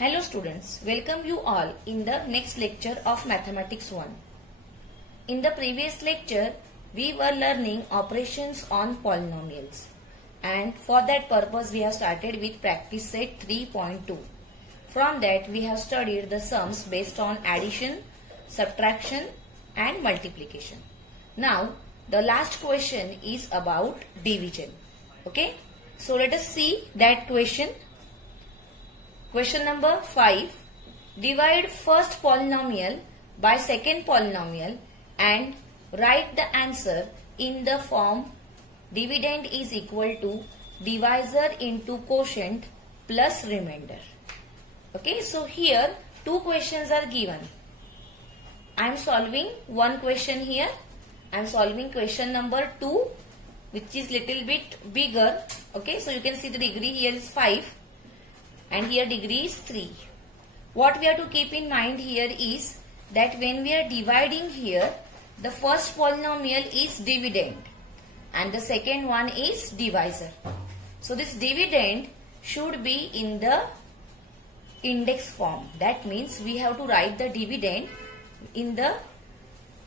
Hello students, welcome you all in the next lecture of Mathematics 1. In the previous lecture, we were learning operations on polynomials, and for that purpose we have started with practice set 3.2. From that we have studied the sums based on addition, subtraction and multiplication. Now the last question is about division. Okay, so let us see that question. Question number 5. Divide first polynomial by second polynomial and write the answer in the form dividend is equal to divisor into quotient plus remainder. Okay, so here two questions are given. I am solving one question here. I am solving question number 2, which is little bit bigger. Okay, so you can see the degree here is 5. And here degree is 3. What we have to keep in mind here is that when we are dividing here, the first polynomial is dividend and the second one is divisor. So this dividend should be in the index form. That means we have to write the dividend in the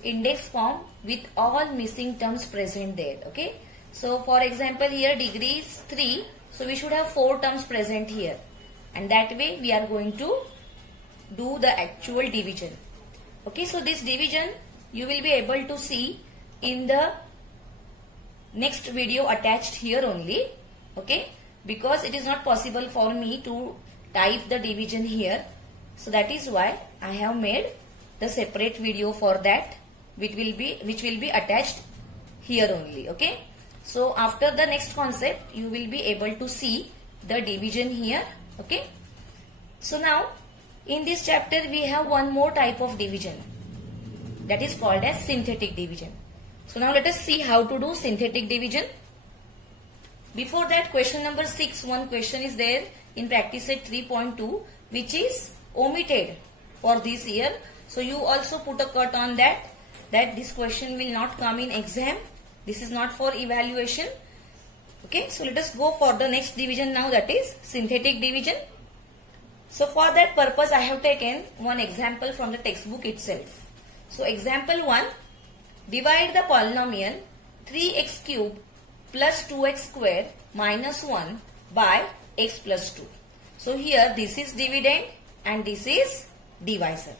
index form with all missing terms present there. Okay. So for example here degree is 3. So we should have 4 terms present here. And that way we are going to do the actual division. Okay, so this division you will be able to see in the next video attached here only. Okay, because it is not possible for me to type the division here. So that is why I have made the separate video for that, which will be attached here only. Okay, so after the next concept you will be able to see the division here. Okay, so now in this chapter we have one more type of division, that is called as synthetic division. So now let us see how to do synthetic division. Before that, question number 6, one question is there in practice set 3.2 which is omitted for this year. So you also put a cut on that this question will not come in exam. This is not for evaluation. Okay, so let us go for the next division now, that is synthetic division. So for that purpose I have taken one example from the textbook itself. So example 1, divide the polynomial 3x cube plus 2x square minus 1 by x plus 2. So here this is dividend and this is divisor.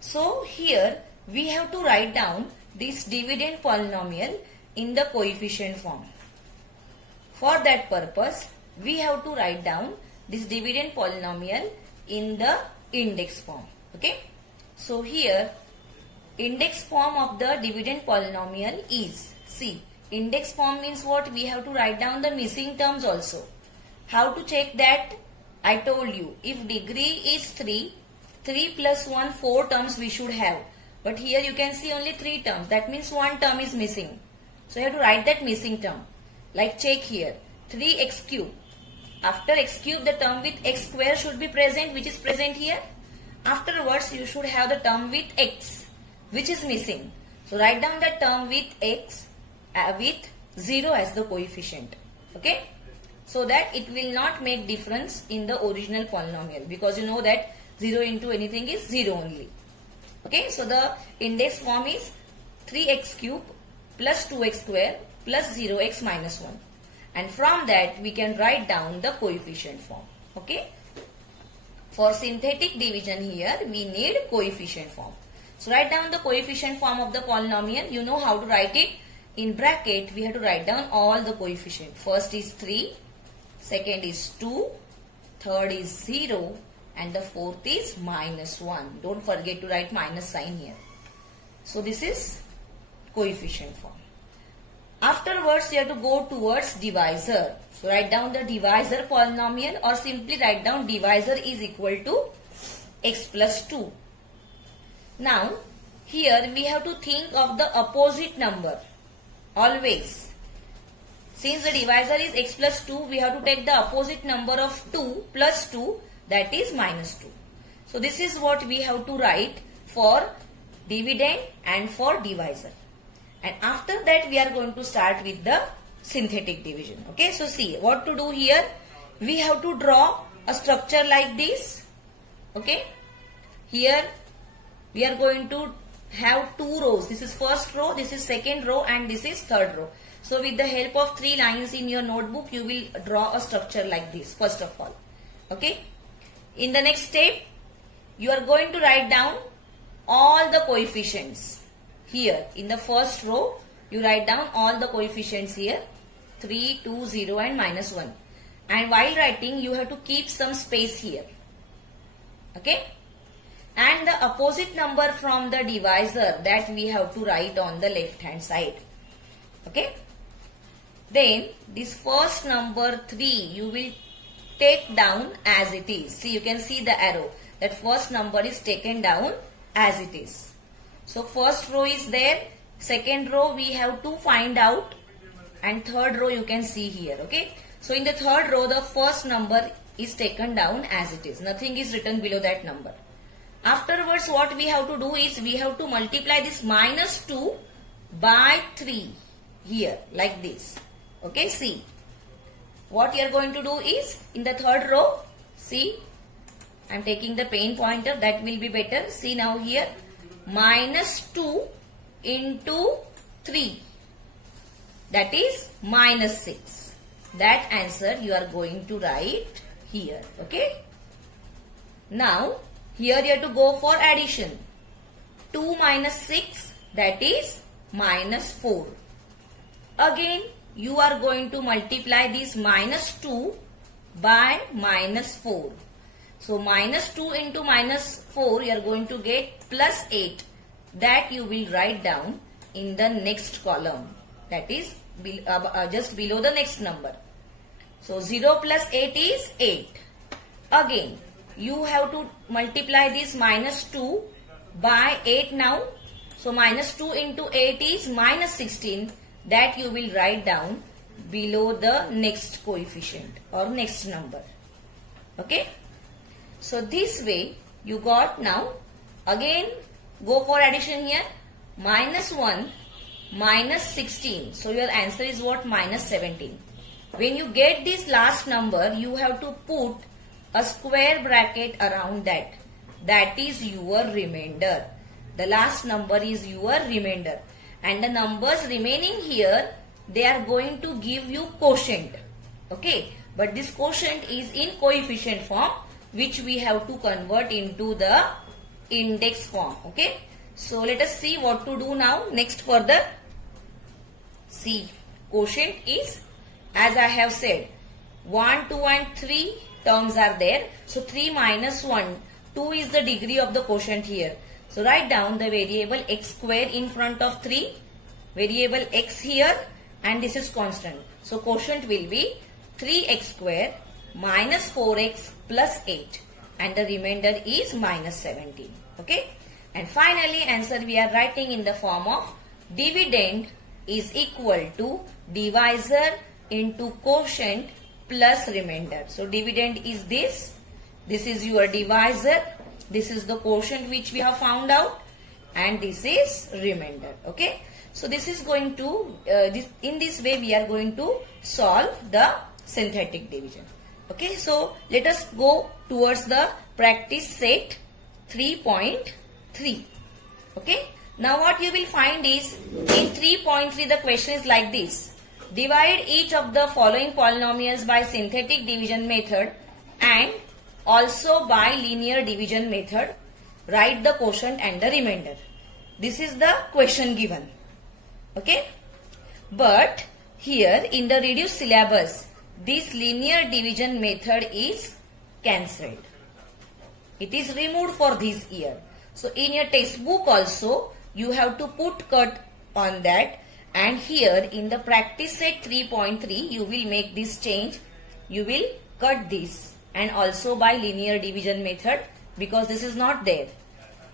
So here we have to write down this dividend polynomial in the coefficient form. For that purpose, we have to write down this dividend polynomial in the index form. Okay. So here, index form of the dividend polynomial is, see, index form means what? We have to write down the missing terms also. How to check that? I told you, if degree is 3, 3 plus 1, 4 terms we should have. But here you can see only 3 terms. That means 1 term is missing. So you have to write that missing term. Like check here, 3x cube. After x cube, the term with x square should be present, which is present here. Afterwards, you should have the term with x, which is missing. So write down the term with x with 0 as the coefficient. Okay, so that it will not make difference in the original polynomial, because you know that 0 into anything is 0 only. Okay, so the index form is 3x cube plus 2x square plus 0x minus 1, and from that we can write down the coefficient form. Okay, for synthetic division here we need coefficient form. So write down the coefficient form of the polynomial. You know how to write it. In bracket we have to write down all the coefficient. First is 3, second is 2, third is 0 and the fourth is minus 1. Don't forget to write minus sign here. So this is coefficient form. Afterwards you have to go towards divisor. So write down the divisor polynomial, or simply write down divisor is equal to x plus 2. Now here we have to think of the opposite number always. Since the divisor is x plus 2, we have to take the opposite number of 2 plus 2, that is minus 2. So this is what we have to write for dividend and for divisor. And after that we are going to start with the synthetic division. Okay, so see what to do here. We have to draw a structure like this. Okay. Here we are going to have two rows. This is first row, this is second row, and this is third row. So with the help of 3 lines in your notebook, you will draw a structure like this first of all. Okay. In the next step, you are going to write down all the coefficients. Here in the first row, you write down all the coefficients here, 3, 2, 0 and -1. And while writing, you have to keep some space here. Okay. And the opposite number from the divisor, that we have to write on the left hand side. Okay. Then this first number 3 you will take down as it is. See, you can see the arrow. That first number is taken down as it is. So first row is there. Second row we have to find out. And third row you can see here. Okay. So in the third row, the first number is taken down as it is. Nothing is written below that number. Afterwards, what we have to do is we have to multiply this -2 by 3 here like this. Okay, see. What you are going to do is in the third row, see, I am taking the pen pointer, that will be better. See now here, -2 into 3, that is -6. That answer you are going to write here. Okay. Now, here you have to go for addition. 2 minus 6, that is -4. Again, you are going to multiply this -2 by -4. So, -2 into -4, you are going to get +8. That you will write down in the next column. That is just below the next number. So, 0 plus 8 is 8. Again, you have to multiply this -2 by 8 now. So, -2 into 8 is -16. That you will write down below the next coefficient or next number. Okay. So, this way you got now. Again, go for addition here. -1 -16. So, your answer is what? -17. When you get this last number, you have to put a square bracket around that. That is your remainder. The last number is your remainder. And the numbers remaining here, they are going to give you quotient. Okay. But this quotient is in coefficient form, which we have to convert into the index form. Okay. So, let us see what to do now. Next further. See, quotient is, as I have said, 1, 2 and 3 terms are there. So, 3 minus 1, 2 is the degree of the quotient here. So, write down the variable x square in front of 3, variable x here, and this is constant. So, quotient will be 3x square minus 4x plus 8, and the remainder is -17. Okay. And finally, answer we are writing in the form of dividend is equal to divisor into quotient plus remainder. So, dividend is this. This is your divisor. This is the quotient which we have found out. And this is remainder. Okay. So, this is going to, in this way we are going to solve the synthetic division. Okay. So, let us go towards the practice set 3.3. Okay. Now, what you will find is in 3.3 the question is like this. Divide each of the following polynomials by synthetic division method and also by linear division method. Write the quotient and the remainder. This is the question given. Okay. But here in the reduced syllabus, this linear division method is cancelled. It is removed for this year. So, in your textbook also, you have to put cut on that. And here in the practice set 3.3, you will make this change. You will cut this and also by linear division method because this is not there.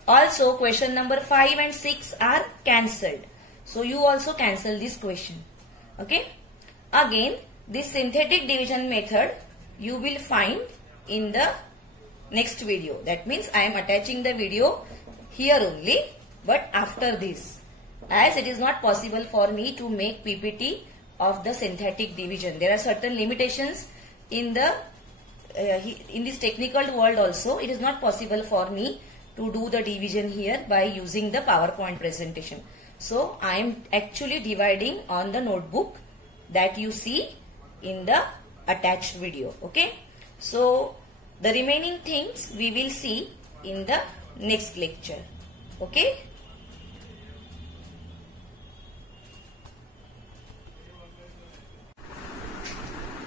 Also, question number 5 and 6 are cancelled. So, you also cancel this question. Okay. Again, this synthetic division method you will find in the next video. That means I am attaching the video here only, but after this, as it is not possible for me to make PPT of the synthetic division. There are certain limitations in the in this technical world also, it is not possible for me to do the division here by using the PowerPoint presentation. So I am actually dividing on the notebook that you see in the attached video. Okay. So the remaining things we will see in the next lecture. Okay.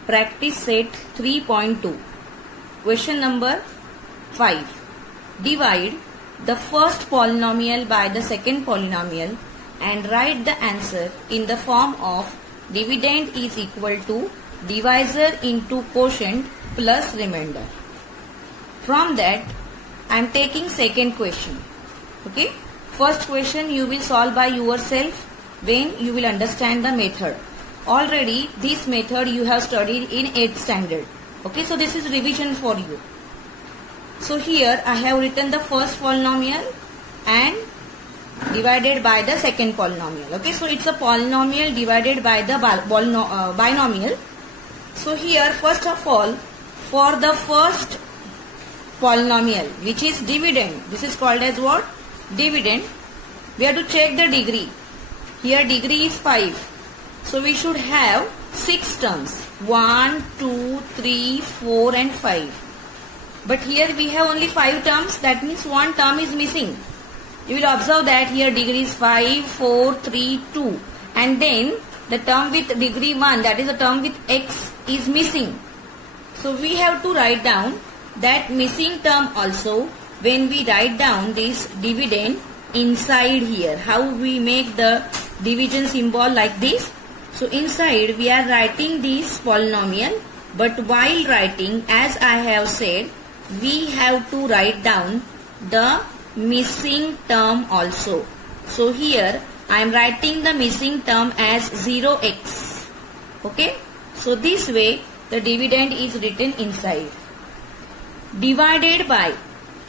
Practice set 3.2. Question number 5. Divide the first polynomial by the second polynomial and write the answer in the form of dividend is equal to divisor into quotient plus remainder. From that, I am taking second question. Okay. First question you will solve by yourself when you will understand the method. Already this method you have studied in 8th standard. Okay, so this is revision for you. So here I have written the first polynomial and divided by the second polynomial. Okay, so it's a polynomial divided by the binomial. So here first of all, for the first polynomial which is dividend, this is called as what? Dividend. We have to check the degree. Here degree is 5. So we should have 6 terms. 1, 2, 3, 4 and 5. But here we have only 5 terms. That means one term is missing. You will observe that here degree is 5, 4, 3, 2. And then the term with degree 1, that is the term with x, is missing. So we have to write down that missing term also when we write down this dividend inside here. How we make the division symbol like this? So inside we are writing this polynomial, but while writing, as I have said, we have to write down the missing term also. So here I am writing the missing term as 0x. Okay. So this way the dividend is written inside. Divided by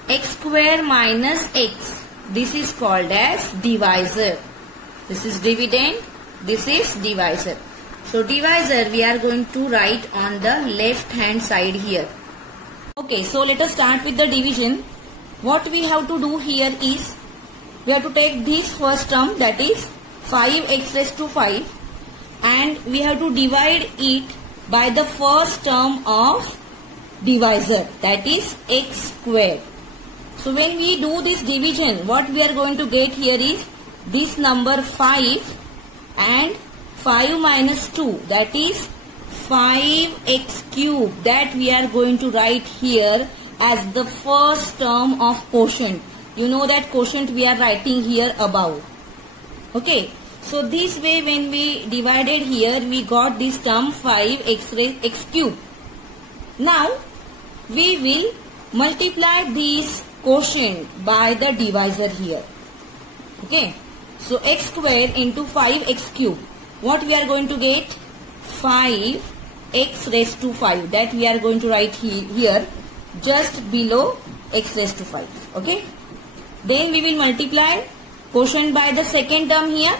x square minus x. This is called as divisor. This is dividend. This is divisor. So divisor we are going to write on the left hand side here. Okay, so let us start with the division. What we have to do here is, we have to take this first term, that is 5x raised to 5, and we have to divide it by the first term of divisor, that is x square. So when we do this division, what we are going to get here is this number 5 and 5 minus 2, that is 5x cube, that we are going to write here as the first term of quotient. You know that quotient we are writing here above. Okay, so this way when we divided here, we got this term 5x cube. Now we will multiply this quotient by the divisor here. Okay, so x square into 5x cube. What we are going to get? 5x raised to 5. That we are going to write here just below x raised to 5. Okay. Then we will multiply quotient by the second term here.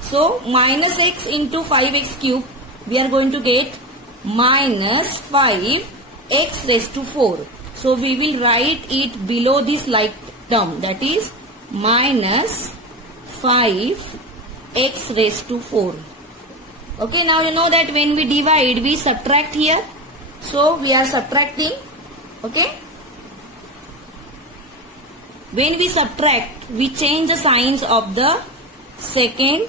So minus x into 5x cube. We are going to get minus 5x raised to 4. So we will write it below this like term, that is minus 5x raised to 4. Okay, now you know that when we divide, we subtract here. So we are subtracting. Okay. When we subtract, we change the signs of the second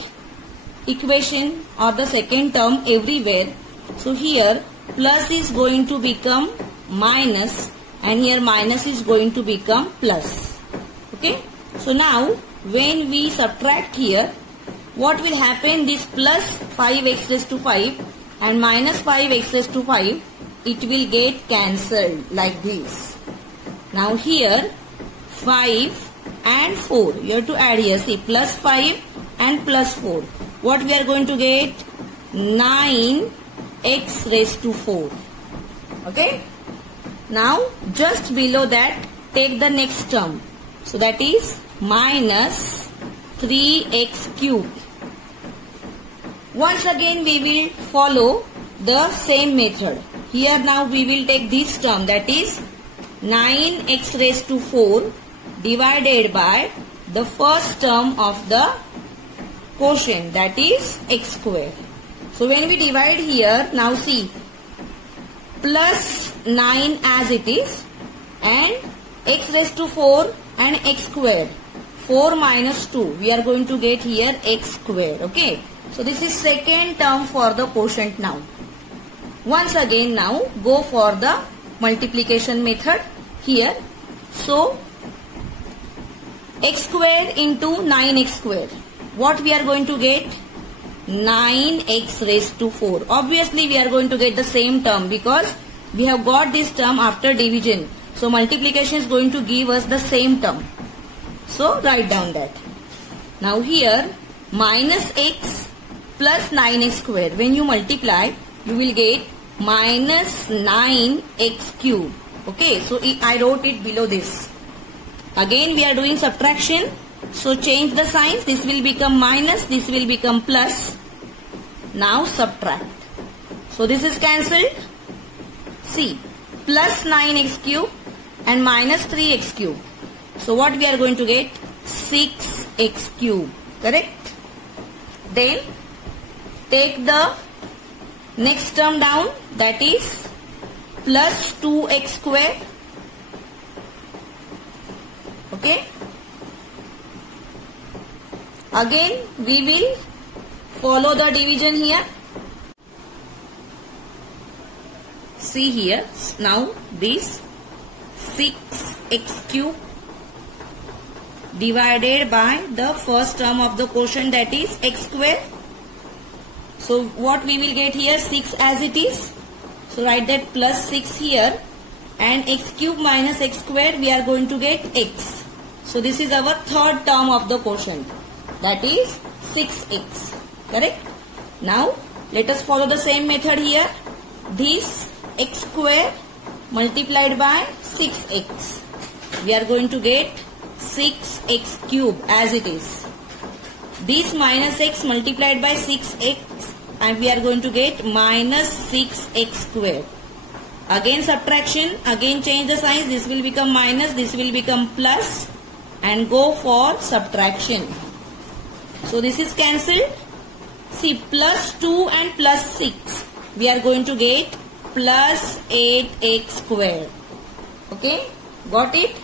equation or the second term everywhere. So here plus is going to become minus, and here minus is going to become plus. Okay. So now when we subtract here, what will happen? This plus 5x raised to 5 and minus 5x raised to 5, it will get cancelled like this. Now here 5 and 4, you have to add here, see, plus 5 and plus 4. What we are going to get? 9x raised to 4. Okay. Now just below that, take the next term. So that is minus 3x cube. Once again we will follow the same method. here now we will take this term, that is 9x raised to 4 divided by the first term of the quotient, that is x square. So when we divide here, now see, plus 9 as it is and x raised to 4 and x square. 4 minus 2, we are going to get here x square. Okay. So this is second term for the quotient now. Once again now go for the multiplication method here. So x square into 9x square. What we are going to get? 9x raised to 4. Obviously we are going to get the same term because we have got this term after division. So multiplication is going to give us the same term. So write down that. Now here minus x plus 9x square. When you multiply, you will get minus 9x cube. Okay, so I wrote it below this. Again we are doing subtraction. So change the signs. This will become minus, this will become plus. Now subtract. So this is cancelled. See, plus 9x cube and minus 3x cube. So what we are going to get? 6x cube. Correct? Then take the next term down, that is plus 2x square. Okay. Again we will follow the division here. See here, now this 6x cube divided by the first term of the quotient, that is x square. So what we will get here? 6 as it is. So write that plus 6 here, and x cube minus x square, we are going to get x. So this is our third term of the quotient, that is 6x. Correct? Now let us follow the same method here. This x square multiplied by 6x. We are going to get 6x cube as it is. This minus x multiplied by 6x, and we are going to get minus 6x square. Again subtraction, again change the signs. This will become minus, this will become plus, and go for subtraction. So this is cancelled. See, plus 2 and plus 6. We are going to get plus 8x square. Okay, got it?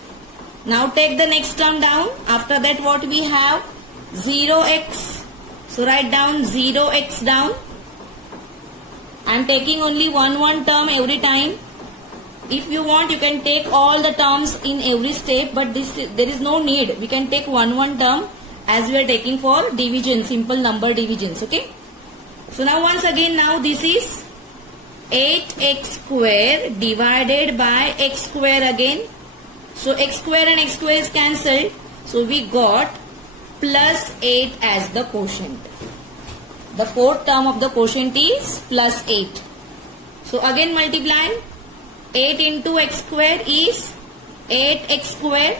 Now take the next term down. After that what we have? 0x. So write down 0x down. I am taking only one term every time. If you want, you can take all the terms in every step, but there is no need. We can take one term as we are taking for division, simple number divisions. Okay. So now once again, now this is 8x square divided by x square again. So x square and x square is cancelled. So we got plus 8 as the quotient. The fourth term of the quotient is plus 8. So again multiply. 8 into x square is 8x square,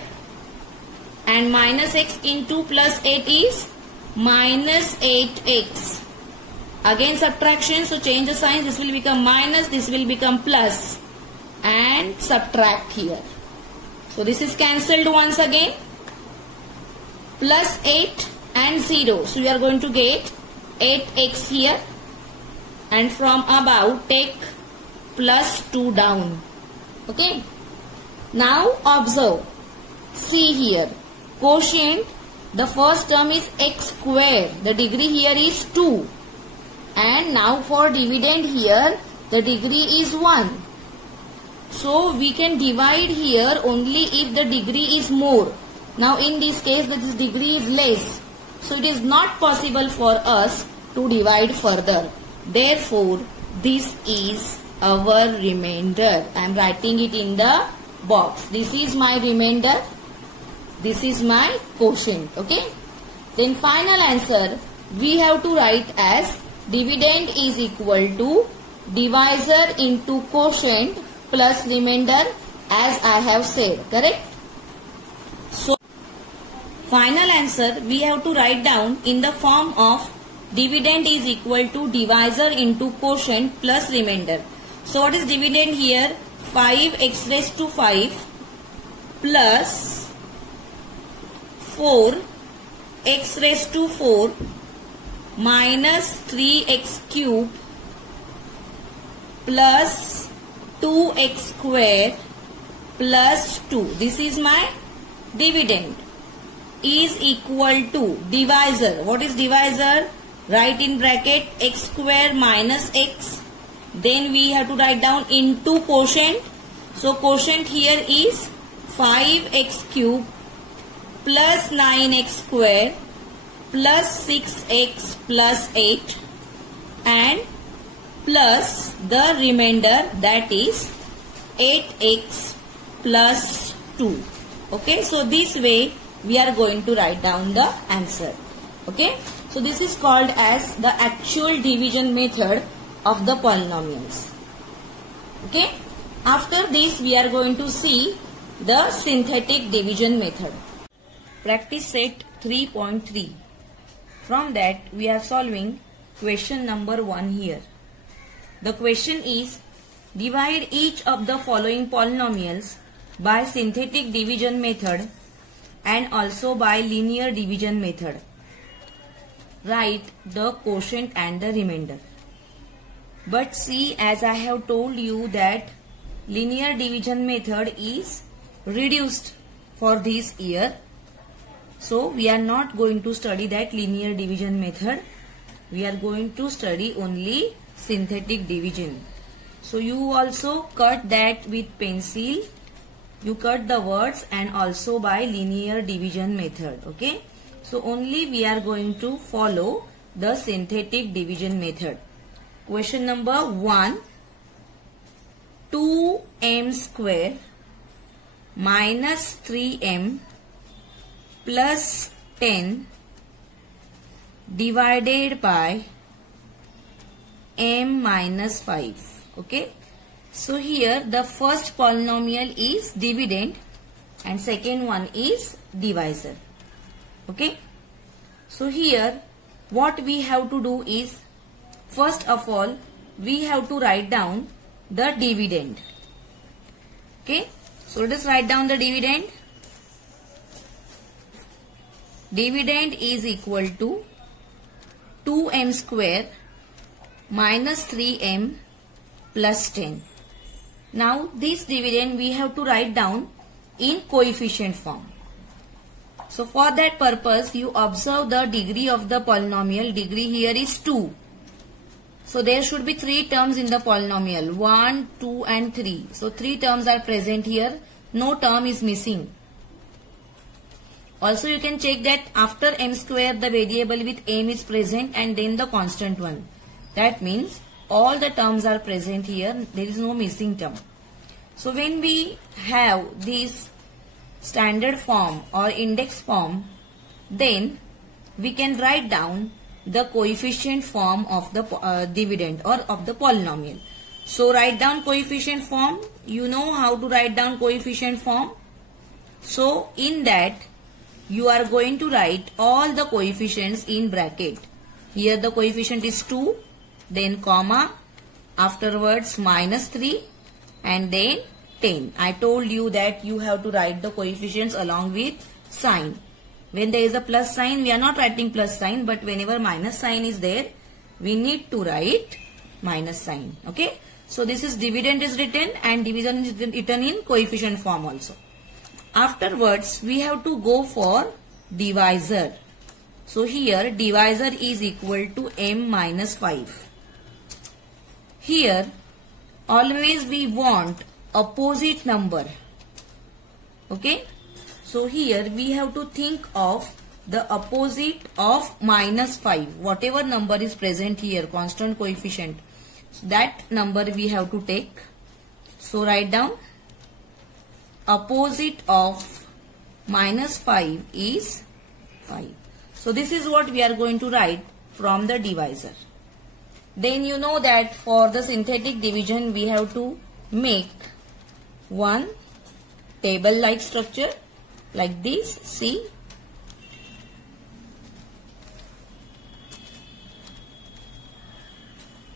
and minus x into plus 8 is minus 8x. Again subtraction, so change the signs. This will become minus, this will become plus, and subtract here. So this is cancelled once again. Plus 8 and 0. So we are going to get 8x here, and from above take plus 2 down. Okay. Now observe. See here. Quotient, the first term is x square. The degree here is 2. And now for dividend here, the degree is 1. So we can divide here only if the degree is more. Now in this case, this degree is less. So it is not possible for us to divide further. Therefore, this is our remainder. I am writing it in the box. This is my remainder. This is my quotient. Okay. Then final answer we have to write as dividend is equal to divisor into quotient plus remainder, as I have said. Correct. So final answer we have to write down in the form of dividend is equal to divisor into quotient plus remainder. So what is dividend here? 5x raised to 5 plus 4x raised to 4 minus 3x cube plus 2x square plus 2. This is my dividend is equal to divisor. What is divisor? Write in bracket x square minus x. Then we have to write down into quotient. So quotient here is 5x cube plus 9x square plus 6x plus 8 and plus the remainder, that is 8x plus 2. Okay, so this way we are going to write down the answer. Okay, so this is called as the actual division method of the polynomials. Okay, after this we are going to see the synthetic division method. Practice set 3.3. From that we are solving question number 1 here. The question is, divide each of the following polynomials by synthetic division method and also by linear division method. Write the quotient and the remainder. But see, as I have told you that linear division method is reduced for this year. So we are not going to study that linear division method. We are going to study only synthetic division. So you also cut that with pencil. You cut the words and also by linear division method. Okay. So only we are going to follow the synthetic division method. Question number 1. 2m square minus 3m plus 10 divided by m minus 5. Okay. So here the first polynomial is dividend and second one is divisor. Okay. So here what we have to do is, first of all we have to write down the dividend. Okay. So let us write down the dividend. Dividend is equal to 2m square minus 3m plus 10. Now this dividend we have to write down in coefficient form. So for that purpose you observe the degree of the polynomial. Degree here is 2. So there should be 3 terms in the polynomial. 1, 2 and 3. So 3 terms are present here. No term is missing. Also you can check that after m square the variable with m is present and then the constant one. That means all the terms are present here. There is no missing term. So when we have this standard form or index form, then we can write down the coefficient form of the dividend or of the polynomial. So write down coefficient form. You know how to write down coefficient form. So in that you are going to write all the coefficients in bracket. Here the coefficient is 2, then comma, afterwards minus 3 and then 10. I told you that you have to write the coefficients along with sign. When there is a plus sign, we are not writing plus sign, but whenever minus sign is there, we need to write minus sign. Okay. So this is dividend is written and division is written in coefficient form also. Afterwards, we have to go for divisor. So here divisor is equal to m minus 5. Here always we want opposite number. Okay. So here we have to think of the opposite of minus 5. Whatever number is present here, constant coefficient, so that number we have to take. So write down opposite of minus 5 is 5. So this is what we are going to write from the divisor. Then you know that for the synthetic division we have to make one table like structure like this. See,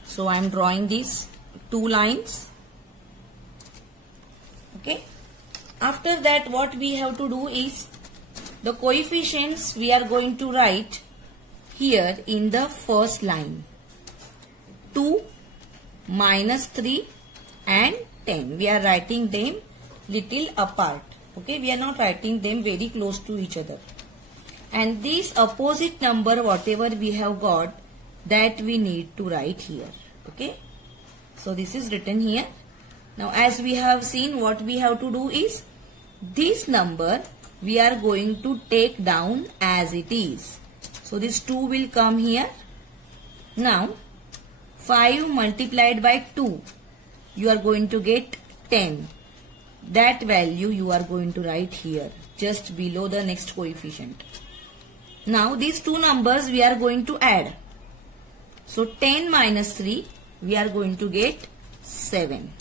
so I am drawing this 2 lines. Okay. After that, what we have to do is the coefficients we are going to write here in the first line. 2, -3 and 10. We are writing them little apart. Okay, we are not writing them very close to each other. And this opposite number, whatever we have got, that we need to write here. Okay, so this is written here. Now, as we have seen, what we have to do is this number we are going to take down as it is. So this 2 will come here. Now 5 multiplied by 2, you are going to get 10. That value you are going to write here, just below the next coefficient. Now these two numbers we are going to add. So 10 minus 3, we are going to get 7.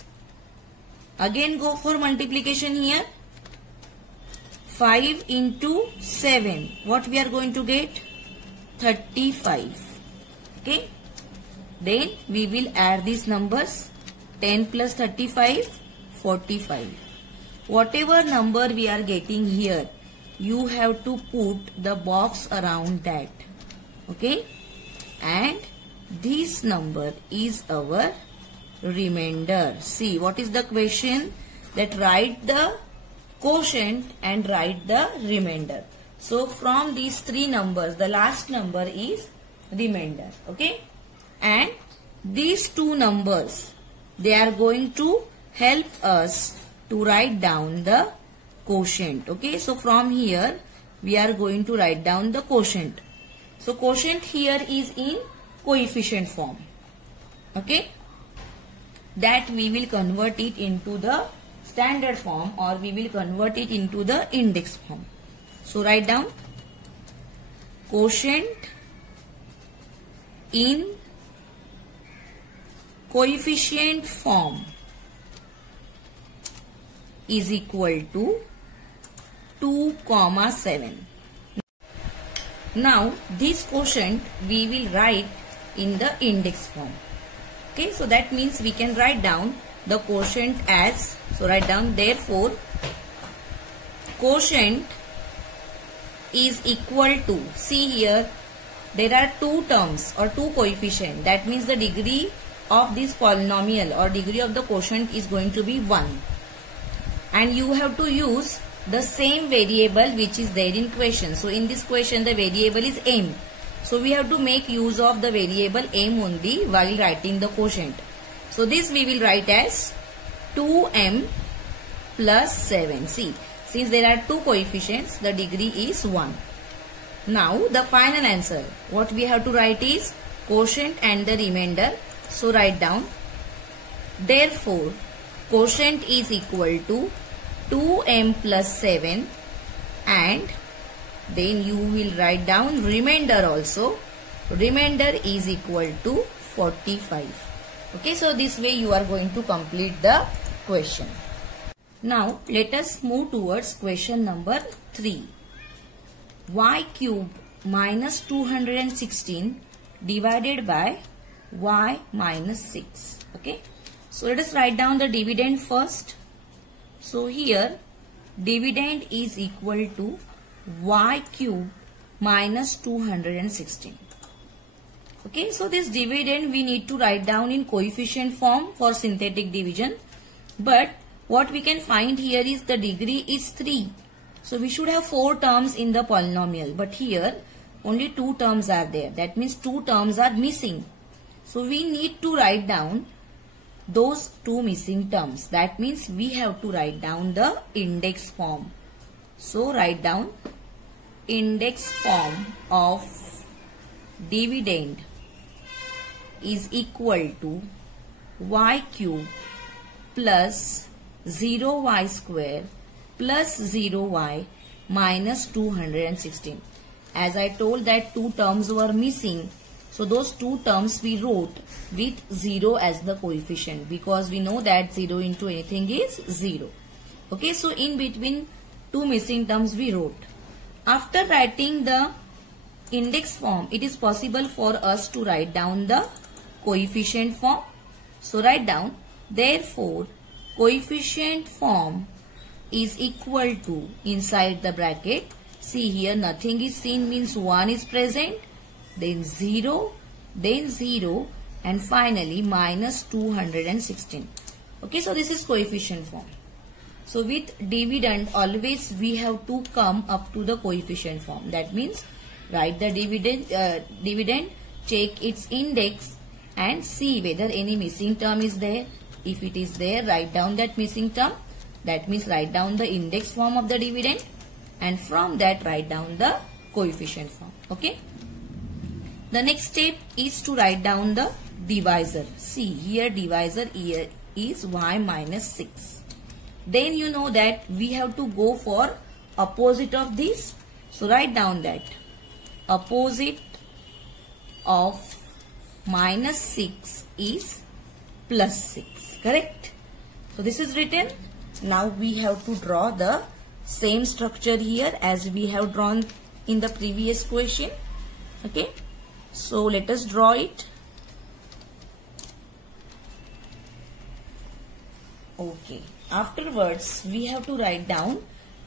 Again go for multiplication here. 5 into 7, what we are going to get? 35. Okay. Then we will add these numbers. 10 plus 35, 45. Whatever number we are getting here, you have to put the box around that. Okay. And this number is our remainder. See, what is the question? That write the quotient and write the remainder. So from these three numbers, the last number is remainder. Okay. And these two numbers, they are going to help us to write down the quotient. Okay. So from here, we are going to write down the quotient. So quotient here is in coefficient form. Okay. That we will convert it into the standard form, or we will convert it into the index form. So write down quotient in coefficient form is equal to 2, 7. Now this quotient we will write in the index form. Okay, so that means we can write down the quotient as, so write down, therefore quotient is equal to, see here there are two terms or two coefficients, that means the degree of this polynomial or degree of the quotient is going to be 1, and you have to use the same variable which is there in question. So in this question the variable is m, so we have to make use of the variable m only while writing the quotient. So this we will write as 2m plus 7. See, since there are two coefficients, the degree is 1. Now the final answer, what we have to write is quotient and the remainder. So write down, therefore quotient is equal to 2m plus 7, and then you will write down remainder also. Remainder is equal to 45. Okay, so this way you are going to complete the question. Now let us move towards question number 3. Y cube minus 216 divided by y minus 6. Okay, so let us write down the dividend first. So here dividend is equal to y cube minus 216. Okay, so this dividend we need to write down in coefficient form for synthetic division. But what we can find here is the degree is 3. So we should have 4 terms in the polynomial. But here only 2 terms are there. That means 2 terms are missing. So we need to write down those 2 missing terms. That means we have to write down the index form. So write down index form of dividend is equal to y cube plus 0y square plus 0y minus 216. As I told that 2 terms were missing, so those 2 terms we wrote with 0 as the coefficient, because we know that 0 into anything is 0. Okay, so in between 2 missing terms we wrote. After writing the index form, it is possible for us to write down the coefficient form. So write down, therefore coefficient form is equal to, inside the bracket, see here nothing is seen means 1 is present, then 0, and finally minus 216. Okay, so this is coefficient form. So with dividend always we have to come up to the coefficient form. That means write the dividend, check its index and see whether any missing term is there. If it is there, write down that missing term. That means write down the index form of the dividend, and from that write down the coefficient form. Okay. The next step is to write down the divisor. See here, divisor here is y minus 6. Then you know that we have to go for opposite of this. So write down that opposite of minus 6 is plus 6. Correct? So this is written. Now we have to draw the same structure here as we have drawn in the previous question. Okay. So let us draw it. Okay. Afterwards, we have to write down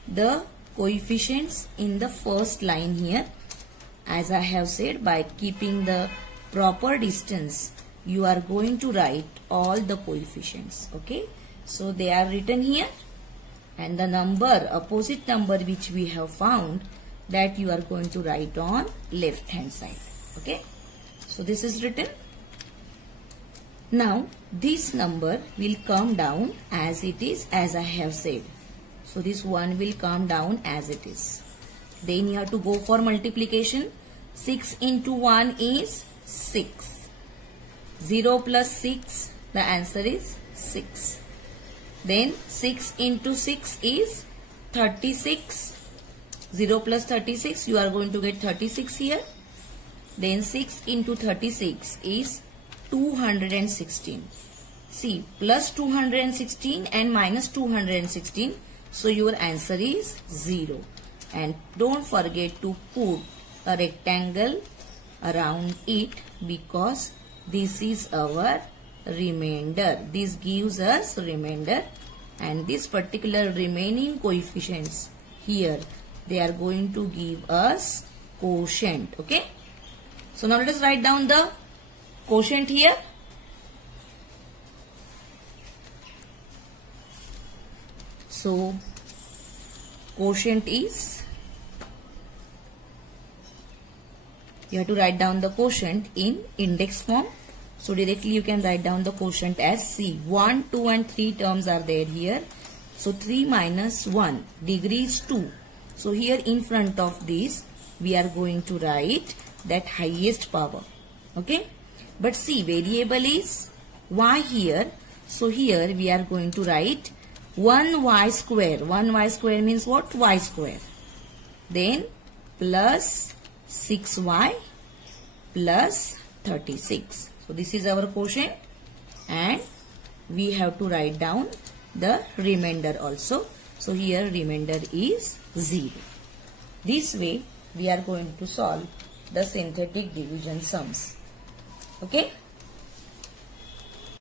the coefficients in the first line here. As I have said, by keeping the proper distance, you are going to write all the coefficients. Okay. So they are written here, and the number, opposite number which we have found, that you are going to write on left hand side. Okay. So this is written. Now this number will come down as it is, as I have said. So this 1 will come down as it is. Then you have to go for multiplication. 6 into 1 is 6. 0 plus 6, the answer is 6. Then 6 into 6 is 36. 0 plus 36, you are going to get 36 here. Then 6 into 36 is 216. See, plus 216 and minus 216. So your answer is 0. And don't forget to put a rectangle around it, because this is our remainder. This gives us remainder, and this particular remaining coefficients here, they are going to give us quotient. Okay. So now let us write down the quotient here. So quotient is, you have to write down the quotient in index form. So directly you can write down the quotient as C. 1, 2 and 3 terms are there here. So 3 minus 1, degree is 2. So here in front of this we are going to write that highest power. Okay. But see, variable is y here. So here we are going to write 1y square. 1y square means what? Y square. Then plus 6y plus 36. So this is our quotient, and we have to write down the remainder also. So here remainder is 0. This way we are going to solve the synthetic division sums. Okay.